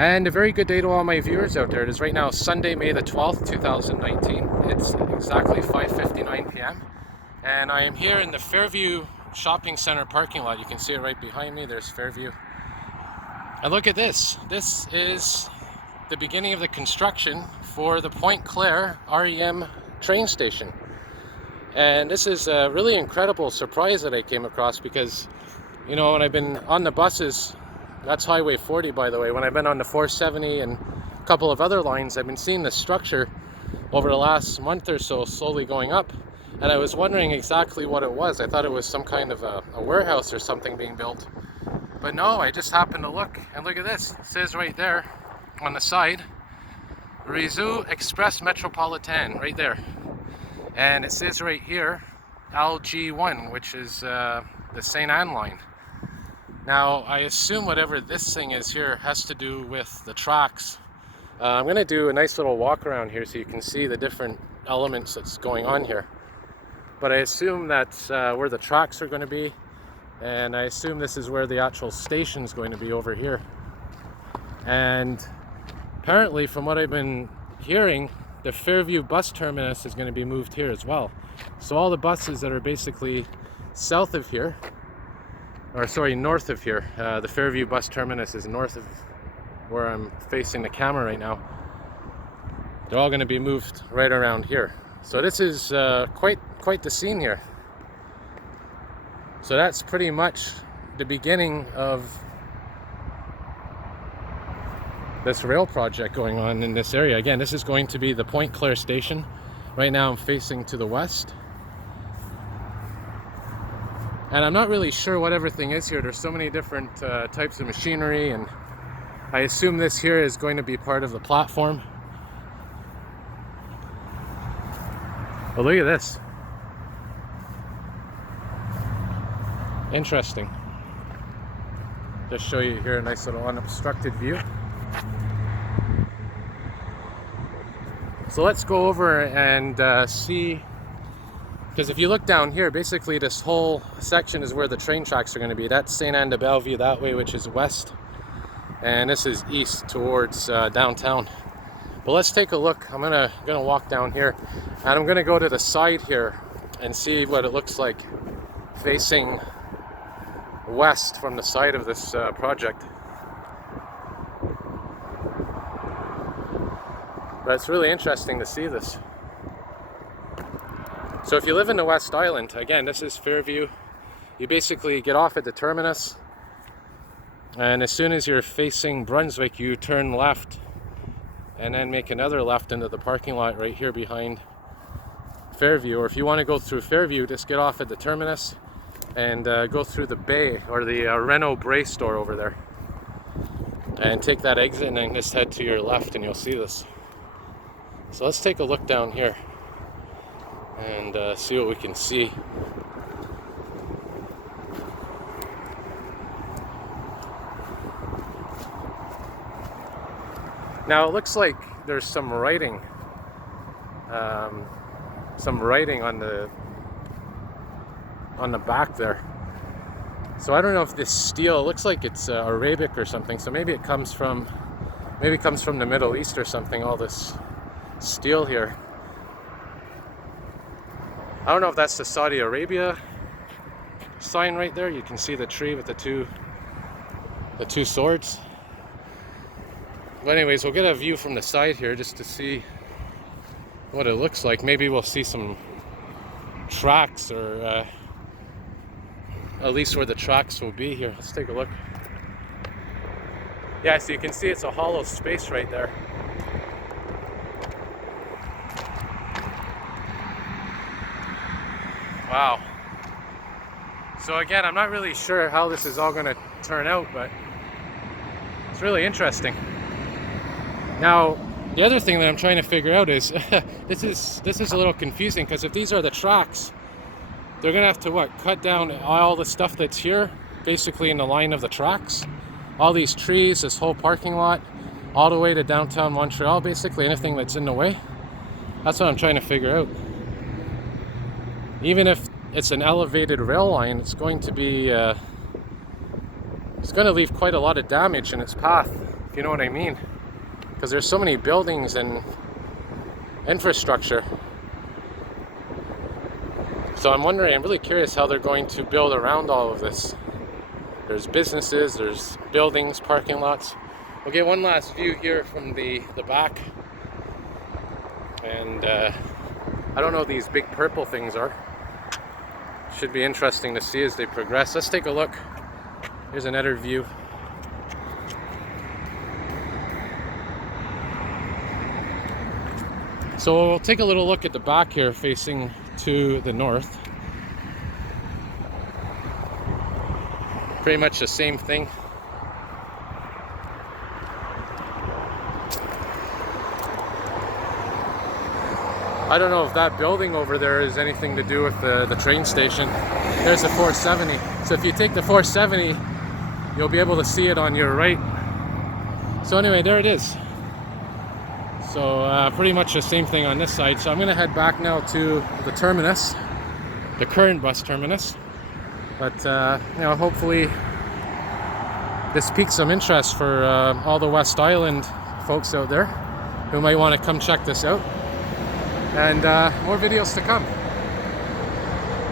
And a very good day to all my viewers out there. It is right now Sunday, May the 12th, 2019. It's exactly 5:59 p.m. And I am here in the Fairview Shopping Center parking lot. You can see it right behind me. There's Fairview. And look at this. This is the beginning of the construction for the Pointe-Claire REM train station. And this is a really incredible surprise that I came across because, you know, when I've been on the buses, that's Highway 40, by the way. When I've been on the 470 and a couple of other lines, I've been seeing the structure over the last month or so slowly going up. And I was wondering exactly what it was. I thought it was some kind of a warehouse or something being built. But no, I just happened to look, and look at this. It says right there on the side, Réseau Express Metropolitain, right there. And it says right here, LG1, which is the St. Anne line. Now, I assume whatever this thing is here has to do with the tracks. I'm going to do a nice little walk around here so you can see the different elements that's going on here. But I assume that's where the tracks are going to be, and I assume this is where the actual station is going to be over here. And apparently, from what I've been hearing, the Fairview Bus Terminus is going to be moved here as well. So all the buses that are basically south of here, or sorry, north of here. The Fairview Bus Terminus is north of where I'm facing the camera right now. They're all going to be moved right around here. So this is quite the scene here. So that's pretty much the beginning of this rail project going on in this area. Again, this is going to be the Pointe-Claire Station. Right now I'm facing to the west. And I'm not really sure what everything is here. There's so many different types of machinery, and I assume this here is going to be part of the platform. But look at this. Interesting. Just show you here a nice little unobstructed view. So let's go over and see. Because if you look down here, basically this whole section is where the train tracks are going to be. That's St. Anne de Bellevue that way, which is west. And this is east towards downtown. But let's take a look. I'm gonna walk down here. And I'm going to go to the side here and see what it looks like facing west from the side of this project. But it's really interesting to see this. So if you live in the West Island, again, this is Fairview. You basically get off at the terminus, and as soon as you're facing Brunswick, you turn left and then make another left into the parking lot right here behind Fairview. Or if you want to go through Fairview, just get off at the terminus and go through the bay, or the Renault Bray store over there, and take that exit and then just head to your left and you'll see this. So let's take a look down here and see what we can see. Now it looks like there's some writing on the back there. So I don't know if this steel, it looks like it's Arabic or something. So maybe it comes from the Middle East or something. All this steel here. I don't know if that's the Saudi Arabia sign right there. You can see the tree with the two swords. But anyways, we'll get a view from the side here just to see what it looks like. Maybe we'll see some tracks, or at least where the tracks will be here. Let's take a look. Yeah, so you can see it's a hollow space right there. Wow. So again, I'm not really sure how this is all going to turn out, but it's really interesting. Now, the other thing that I'm trying to figure out is this is a little confusing, because if these are the tracks, they're going to have to cut down all the stuff that's here, basically in the line of the tracks. All these trees, this whole parking lot, all the way to downtown Montreal, basically anything that's in the way. That's what I'm trying to figure out. Even if it's an elevated rail line, it's going to be it's going to leave quite a lot of damage in its path. if you know what I mean, because there's so many buildings and infrastructure. So I'm wondering, I'm really curious how they're going to build around all of this. There's businesses, there's buildings, parking lots. We'll get one last view here from the back. And I don't know what these big purple things are. Should be interesting to see as they progress. Let's take a look. Here's another view. So we'll take a little look at the back here facing to the north. Pretty much the same thing. I don't know if that building over there is anything to do with the train station. There's the 470. So if you take the 470, you'll be able to see it on your right. So anyway, there it is. So pretty much the same thing on this side. So I'm gonna head back now to the terminus, the current bus terminus. But you know, hopefully this piques some interest for all the West Island folks out there who might want to come check this out. And more videos to come.